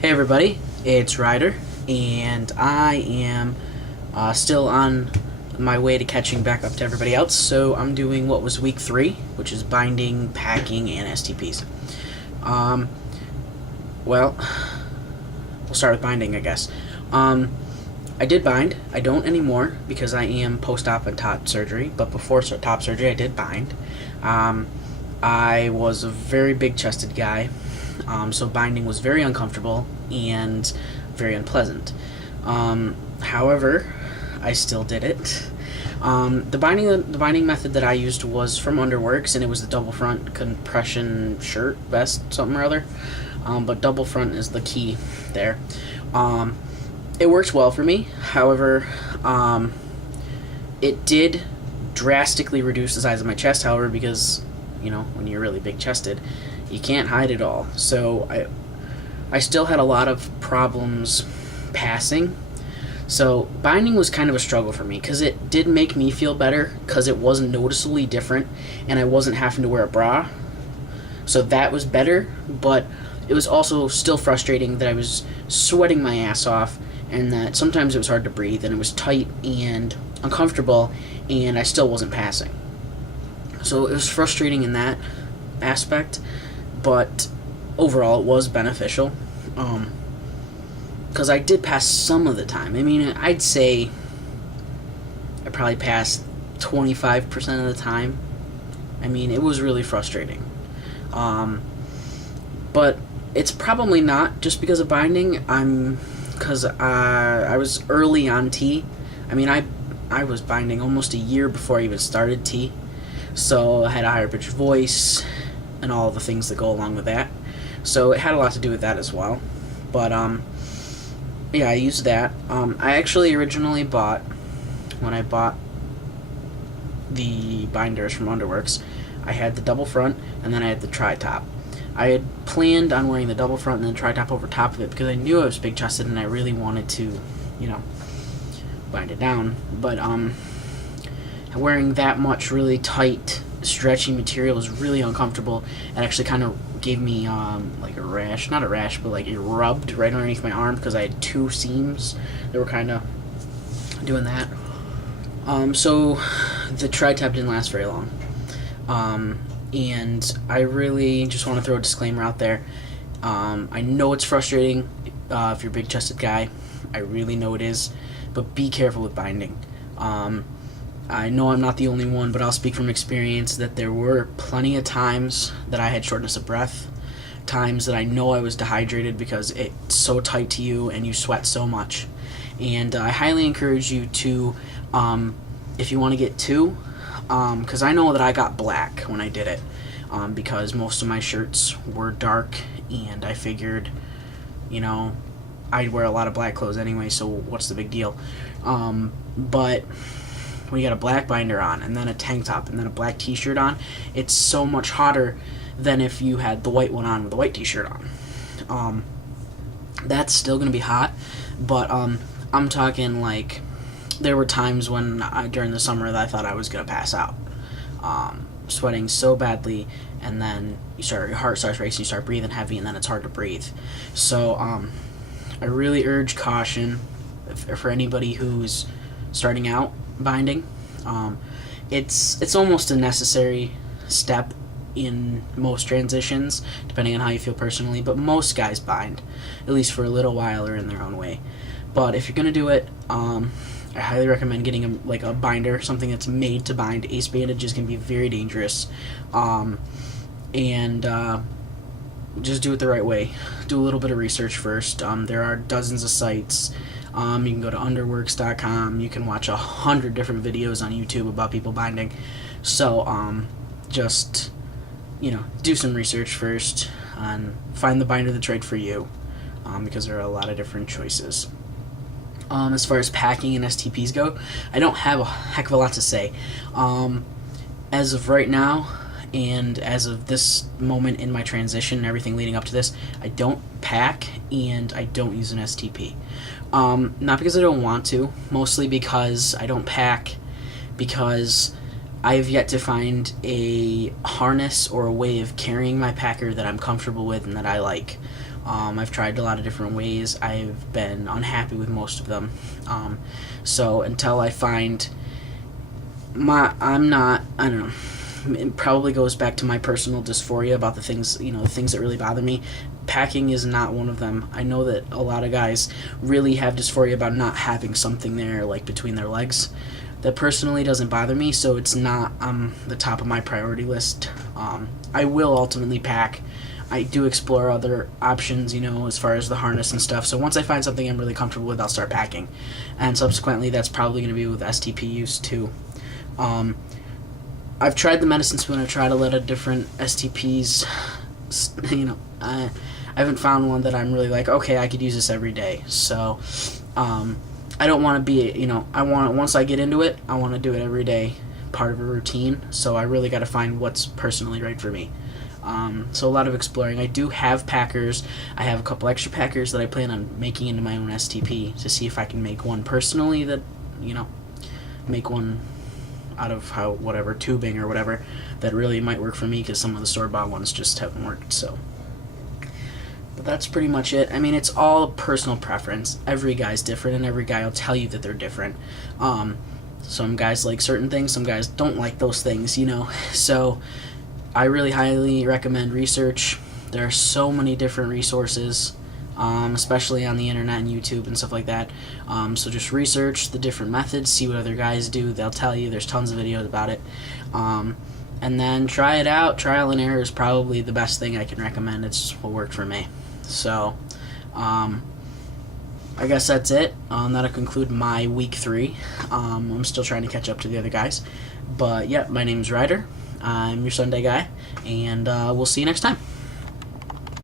Hey everybody, it's Ryder, and I am still on my way to catching back up to everybody else. So I'm doing what was week 3, which is binding, packing, and STPs. Um, well, we'll start with binding, I guess. I did bind. I don't anymore because I am post-op and top surgery, but before top surgery I did bind. I was a very big-chested guy, so binding was very uncomfortable and very unpleasant. However, I still did it. The binding method that I used was from Underworks, and it was the double front compression shirt vest, something or other. But double front is the key there. It works well for me. However, it did drastically reduce the size of my chest. However, because when you're really big chested, you can't hide it all. So I still had a lot of problems passing. So binding was kind of a struggle for me because it did make me feel better because it wasn't noticeably different and I wasn't having to wear a bra. So that was better, but it was also still frustrating that I was sweating my ass off and that sometimes it was hard to breathe and it was tight and uncomfortable and I still wasn't passing. So it was frustrating in that aspect, but overall it was beneficial because I did pass some of the time. I mean, I'd say I probably passed 25% of the time. I mean, it was really frustrating. But it's probably not just because of binding. Because I was early on T. I mean, I was binding almost a year before I even started T. So I had a higher pitched voice and all the things that go along with that. So it had a lot to do with that as well. But yeah, I used that. I actually originally bought, when I bought the binders from Underworks, I had the double front and then I had the tri-top. I had planned on wearing the double front and then tri-top over top of it because I knew I was big chested and I really wanted to, bind it down. But wearing that much really tight, stretchy material was really uncomfortable. It actually kind of gave me like a rash, not a rash, but like it rubbed right underneath my arm because I had 2 seams that were kind of doing that. So the tri-top didn't last very long. And I really just want to throw a disclaimer out there. I know it's frustrating if you're a big-chested guy. I really know it is. But be careful with binding. I know I'm not the only one, but I'll speak from experience that there were plenty of times that I had shortness of breath, times that I know I was dehydrated because it's so tight to you and you sweat so much. And I highly encourage you to, if you want to get 2, because I know that I got black when I did it, because most of my shirts were dark, and I figured, I'd wear a lot of black clothes anyway, so what's the big deal? But when you got a black binder on, and then a tank top, and then a black t-shirt on, it's so much hotter than if you had the white one on with the white t-shirt on. That's still going to be hot, but I'm talking like there were times when during the summer that I thought I was going to pass out. Sweating so badly, and then your heart starts racing, you start breathing heavy, and then it's hard to breathe. So I really urge caution for anybody who's starting out binding. It's almost a necessary step in most transitions, depending on how you feel personally, but most guys bind, at least for a little while or in their own way. But if you're going to do it, I highly recommend getting a binder, something that's made to bind. Ace bandages can be very dangerous, and just do it the right way. Do a little bit of research first. There are dozens of sites. You can go to underworks.com. You can watch 100 different videos on YouTube about people binding. So just do some research first and find the binder that's right for you, because there are a lot of different choices. As far as packing and STPs go, I don't have a heck of a lot to say. As of right now, and as of this moment in my transition and everything leading up to this, I don't pack and I don't use an STP. Not because I don't want to, mostly because I don't pack because I have yet to find a harness or a way of carrying my packer that I'm comfortable with and that I like. I've tried a lot of different ways. I've been unhappy with most of them. So until I find I don't know, it probably goes back to my personal dysphoria about the things, the things that really bother me. Packing is not one of them. I know that a lot of guys really have dysphoria about not having something there, like between their legs. That personally doesn't bother me, so it's not on the top of my priority list. I will ultimately pack. I do explore other options, as far as the harness and stuff. So once I find something I'm really comfortable with, I'll start packing. And subsequently, that's probably going to be with STP use too. I've tried the medicine spoon. I've tried a lot of different STPs. I haven't found one that I'm really like, okay, I could use this every day. So I don't want to be, once I get into it, I want to do it every day, part of a routine. So I really got to find what's personally right for me. So a lot of exploring. I do have packers. I have a couple extra packers that I plan on making into my own STP to see if I can make one personally that, make one out of whatever tubing or whatever that really might work for me, because some of the store-bought ones just haven't worked. So, but that's pretty much it. I mean, it's all personal preference. Every guy's different, and every guy will tell you that they're different. Some guys like certain things, some guys don't like those things, So I really highly recommend research. There are so many different resources, especially on the internet and YouTube and stuff like that. So just research the different methods, see what other guys do. They'll tell you. There's tons of videos about it. And then try it out. Trial and error is probably the best thing I can recommend. It's what worked for me. So I guess that's it. That'll conclude my week 3. I'm still trying to catch up to the other guys. But yeah, my name's Ryder. I'm your Sunday guy, and we'll see you next time.